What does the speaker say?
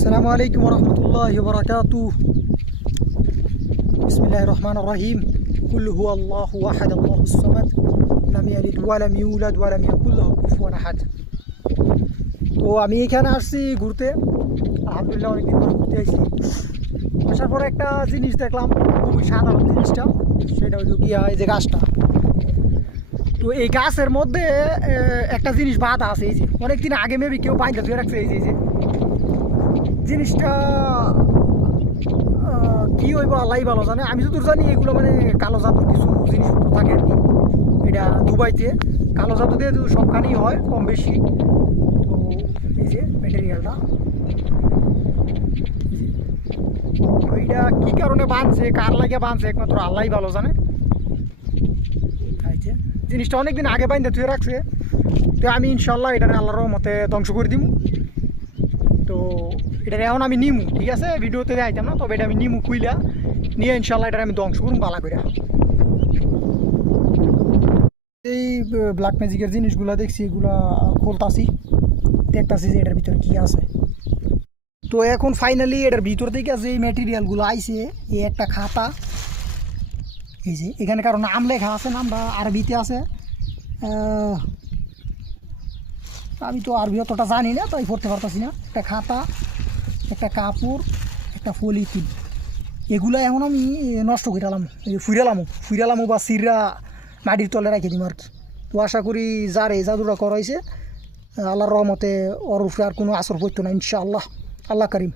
আসসালামু আলাইকুম রহমতুল্লাহি ওয়া বারাকাতুহু। বিসমিল্লাহির রহমানির রহিম। কুল হুয়াল্লাহু আহাদ আল্লাহুস সামাদ লাম ইয়ালিদ ওয়া লাম ইউলাদ ওয়া লাম ইয়াকুল লাহু কুফুয়ান আহাদ। তো আমি এখানে আসছি ঘুরতে, আলহামদুলিল্লাহ অনেকদিন পরে ঘুরতে আসছি। আসার পরে একটা জিনিস দেখলাম, খুবই সাধারণ জিনিসটা, সেটা হলো গিয়া এই যে গাছটা। তো এই গাছের মধ্যে একটা জিনিস বাঁধা আছে, এই যে অনেকদিন আগে মেবি কেউ বাইন্ধা ধুয়ে রাখছে। এই যে জিনিসটা কি হইব আল্লাহ ভালো জানে। আমি যতদূর জানি এগুলো মানে কালো জাদুর কিছু জিনিসপত্র থাকে আর কি। এটা দুবাইতে কালো জাদু দিয়ে সবখানেই হয় কম বেশি। তো এই যে ম্যাটেরিয়ালটা, এইটা কী কারণে বাঁধছে, কার লাগে বাঁধছে, একমাত্র আল্লাহ ভালো জানে। জিনিসটা অনেকদিন আগে বাইন্ধে ধুয়ে রাখছে। তো আমি ইনশাল্লাহ এটা আল্লাহর রহমতে ধ্বংস করে দিব। তো এটা এখন আমি নিমু, ঠিক আছে, ভিডিওতে দেখাইতাম না, তবে এটা আমি নিমু খুইলা নিয়ে ইনশাল্লাহ এটা আমি ধ্বংস করুন বালা করে। এই ব্ল্যাক ম্যাজিকের জিনিসগুলো দেখছি, এগুলা খুলতাছি, দেখতাছি যে এটার ভিতরে কি আছে। তো এখন ফাইনালি এটার ভিতর থেকে যে ম্যাটেরিয়ালগুলো আইছে, এই একটা খাতা, এই যে এখানে কারণ নাম লেখা আছে, নামটা আরবিতে আছে। আমি তো আরবি অতটা জানি না, তাই পড়তে পারতাছি না। একটা খাতা, একটা কাপড়, একটা পলিথিন, এগুলো এখন আমি নষ্ট করে এলাম, ফুইরালামো বা সিররা মাটির তলে রেখে দিম আর কি। তো আশা করি যার এই জাদুটা করাইছে আল্লাহর রহমতে ওর উপরে আর কোনো আসর পড়তো না ইনশাআল্লাহ। আল্লাহ করিম।